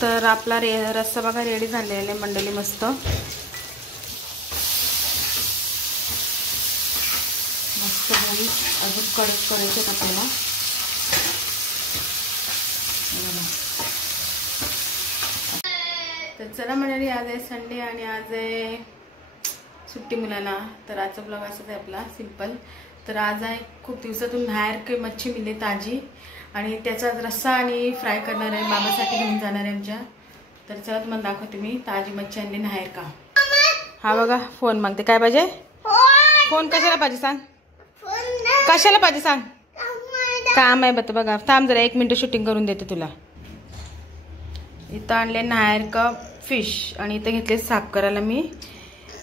तर आपला रस्सा बघा रेडी झालेला आहे मंडळी, मस्त मस्त होईल. अजून कडक करायचे आपल्याला. तर चला मंडळी, आज आहे संडे आणि आज आहे सुट्टी मुलाला. तर आजचा ब्लॉग असाच आहे आपला सिंपल. तर आज आहे खूप दिवसातून बाहेर काही मच्छी मिळते ताजी आणि त्याचा रस्सा आणि फ्राय करणार आहे, बाबासाठी घेऊन जाणार आहे आमच्या. तर चला तुम्हाला दाखवते मी ताजी मच्छी आणली नाहेर का. हा बघा फोन मागते. काय पाहिजे फोन? कशाला पाहिजे सांग, कशाला पाहिजे सांग. काम आहे बघा. थांब जरा 1 मिनिट शूटिंग करून देते तुला. इथं आणले नाहेर का फिश आणि इथं घेतले साफ करायला मी.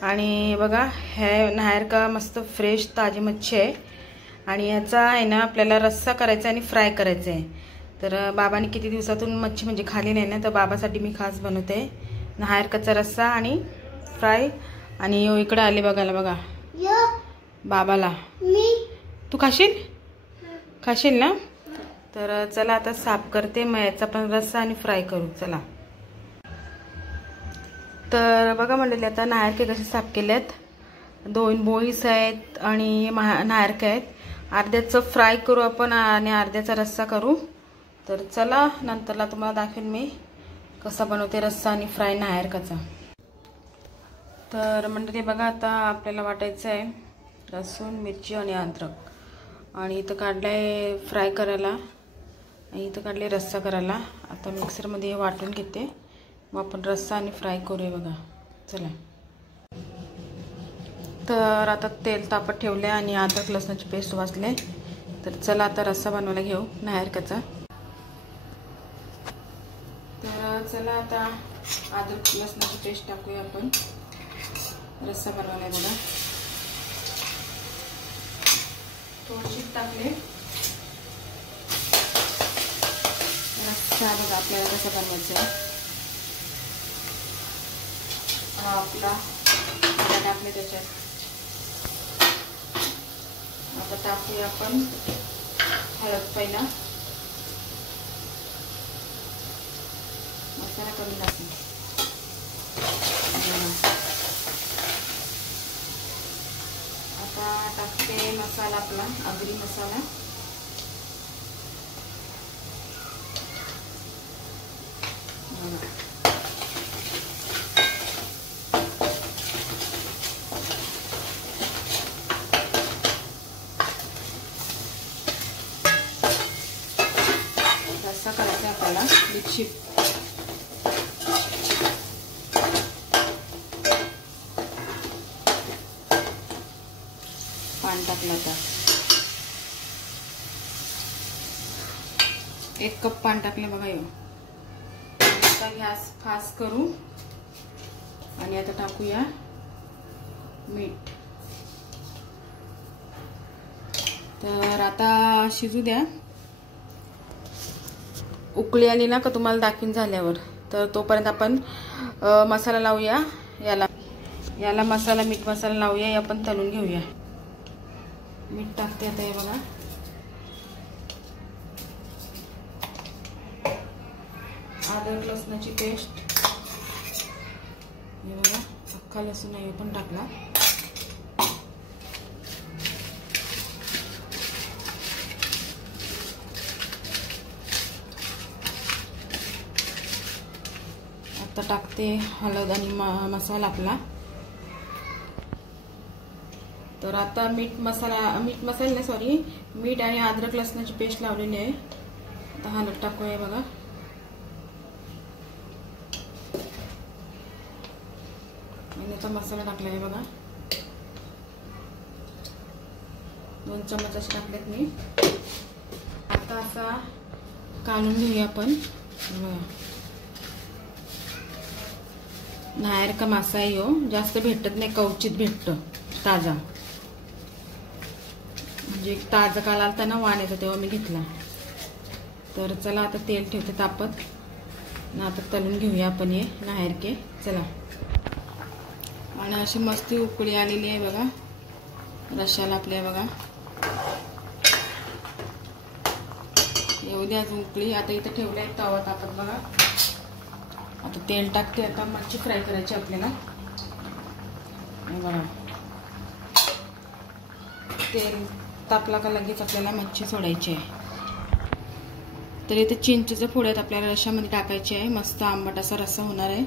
आणि बघा हे नाहेर का मस्त फ्रेश ताजी मच्छी आहे आणि याचा आहे ना आपल्याला रस्सा करायचा आणि फ्राय करायचा आहे. तर बाबांनी किती दिवसातून मच्छी म्हणजे खाली नाही ना, तर बाबासाठी मी खास बनवते नाहेर काचा रस्सा आणि फ्राय. आणि इकडे आले बघायला बघा बाबाला. तू खाशील ना? तर चला आता साफ करते, मग याचा पण रस्सा आणि फ्राय करू. चला. तर बघा मंडळी, आता नाहेरके कसे साफ केलेत. 2 बोईस आहेत आणि नाहेरके आहेत. अर्ध्याचं फ्राय करू आपण आणि अर्ध्याचा रस्सा करू. तर चला, नंतरला तुम्हाला दाखवेन मी कसा बनवते रस्सा आणि फ्राय नाहेरकाचा. तर मंडळी बघा, आता आपल्याला वाटायचं आहे लसूण, मिरची आणि अद्रक. आणि इथं काढलाय फ्राय करायला आणि इथं काढले रस्सा करायला. आता मिक्सरमध्ये वाटून घेते, मग आपण रस्सा आणि फ्राय करूया बघा. चला. तर आता तेल तापत ठेवले आणि अद्रक लसणाची पेस्ट वाजले. तर चला आता रस्सा बनवायला घेऊ नाहेरकाचा. तर चला आता अद्रक लसणाची पेस्ट टाकूया आपण रस्सा बनवायला बघा. थोडीशी टाकले रस्सा बघा आपल्याला कसा बनवायचा आहे. हा आपला टाकले त्याच्यात. आता टाकूया आपण हळद पहिला. मसाला कमी टाकू. आता टाकते मसाला आपला आगरी मसाला. रस्सा करायचा आपल्याला लिपशिप. पाणी टाकलं आता. 1 कप पाणी टाकले बघा. आता गॅस फास्ट करू आणि आता टाकूया मीठ. तर आता शिजू द्या. उकळी आली ना का तुम्हाला दाखवीन झाल्यावर. तर तोपर्यंत आपण मसाला लावूया. याला मसाला मीठ मसाला लावूया. आपण तळून घेऊया. मीठ टाकते आता. हे बघा अद्रक लसणाची पेस्ट. हे बघा अख्खा लसूण आहे पण टाकला. आता टाकते हळद आणि मसाला आपला. तर आता मीठ आणि अद्रक लसणाची पेस्ट लावलेली आहे. आता हळद टाकूया बघा. आणि आता मसाला टाकला आहे बघा. 2 चमच असे टाकलेत मी. आता असा काढून घेऊया आपण. नाहेर का मासा आहे हो, जास्त भेटत नाही, कवचित भेटतं ताजा. म्हणजे ताजा काल आलता ना वाण्याचा, तेव्हा मी घेतला. तर चला आता तेल ठेवते तापत ना. आता तळून घेऊया आपण हे नाहेरके. चला. आणि अशी मस्ती उकळी आलेली आहे बघा रश्शाला आपल्या बघा. येऊ द्या अजून उकळी. आता इथं ठेवलाय तवा तापत बघा. आता तेल टाकते. आता मच्छी फ्राय करायची आपल्याला. बघा तेल तापला का लगेच आपल्याला मच्छी सोडायची आहे. तर इथे चिंचेच्या फोड्यात आपल्याला रश्श्यामध्ये टाकायचे आहे. मस्त आंबट असा रस्सा होणार आहे.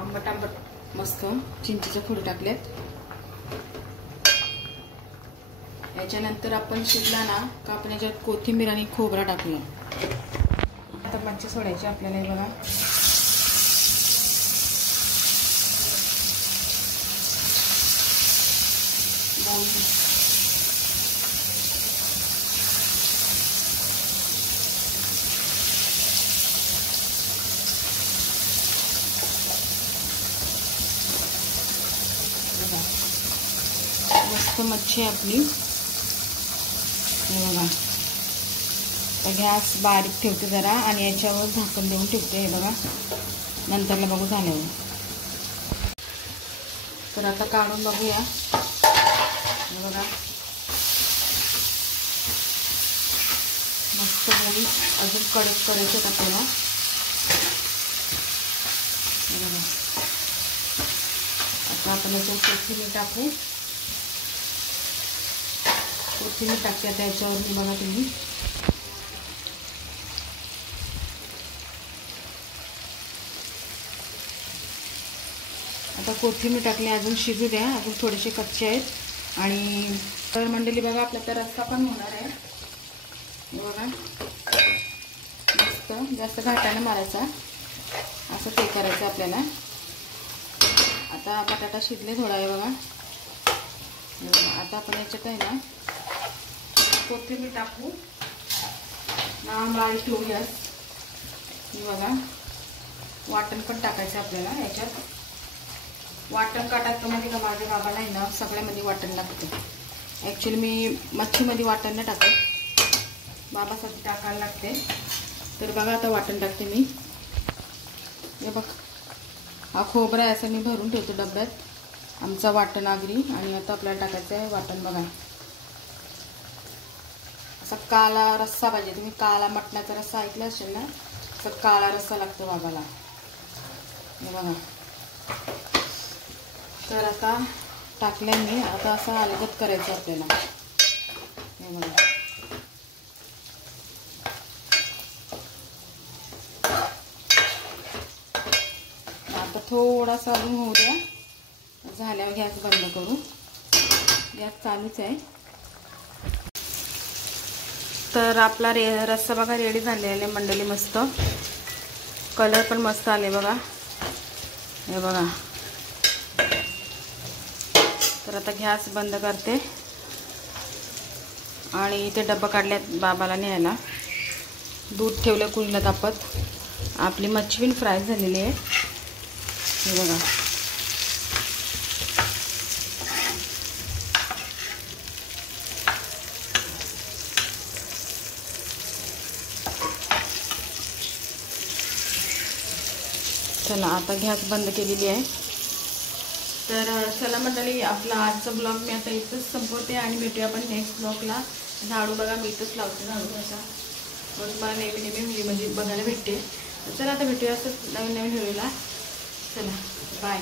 आंबट आंबट मस्त चिंचेच्या फोडी टाकल्यात. याच्यानंतर आपण शिजला ना का आपण याच्यात कोथिंबीर आणि खोबरा टाकूया. आता मच्छी सोडायची आपल्याला. हे बघा मस्त मच्छी आहे आपली. हे बघा तर गॅस बारीक ठेवते जरा आणि याच्यावर झाकण देऊन ठेवते. हे बघा नंतरला बघू झाल्यावर. तर आता काढून बघूया. हे बघा मस्त पोळी अजून कडक करायचे आपल्याला. हे बघा आता आपण याच्यात कोथिंबीर टाकू. कोथिंबीर टाकते आता याच्यावर. बघा तुम्ही आता कोथिंबीर टाकली. अजून शिजू द्या. अजून थोडेसे कच्चे आहेत. आणि तर मंडळी बघा आपला तर रस्सा पण होणार आहे. बघा मस्त जास्त घाटाने मारायचा असं ते करायचं आपल्याला. आता बटाटा शिजले थोडा आहे. बघा आता आपण याच्यात आहे ना कोथिंबीर टाकू. बारीक ठेवूया. बघा वाटण पण टाकायचं आपल्याला याच्यात. वाटण का टाकतं म्हणजे का माझ्या बाबाला आहे ना सगळ्यामध्ये वाटण लागतं. ॲक्च्युली मी मच्छीमध्ये वाटण नाही टाकत, बाबासाठी टाकायला लागते. तर बघा आता वाटण टाकते मी. हे बघ हा खोबरा आहे असं मी भरून ठेवतो डब्यात आमचा वाटण आगरी. आणि आता आपल्याला टाकायचं आहे वाटण. बघा असा काळा रस्सा पाहिजे. तुम्ही काळा मटणाचा रस्सा ऐकला असेल ना, असं काळा रस्सा लागतो बाबाला. हे बघा तर आता टाकल्या मी. आता असं अलगद करायचं आपल्याला. हे बघा आता थोडासा अजून होऊ द्या. झाल्यावर गॅस बंद करू. गॅस चालूच आहे. तर आपला रस्सा बघा रेडी झालेला आहे मंडळी. मस्त कलर पण मस्त आले बघा. हे बघा तर आता गॅस बंद करते. आणि इथे डब्बा काढल्यात बाबाला न्यायला. दूध ठेवलं कुळीला तापत. आपली मच्छी पण फ्राय झालेली आहे. हे बघा चला आता गॅस बंद केलेली आहे. तर चला मंडळी आपला आजचा ब्लॉग मी आता इथंच संपवते. आणि भेटूया आपण नेक्स्ट ब्लॉगला. झाडू बघा मी इथंच लावते झाडू असा. मग तुम्हाला नेहमी नेहमी म्हणजे बघायला भेटते. चला आता भेटूया असं नवीन नवीन व्हिडिओला. चला बाय.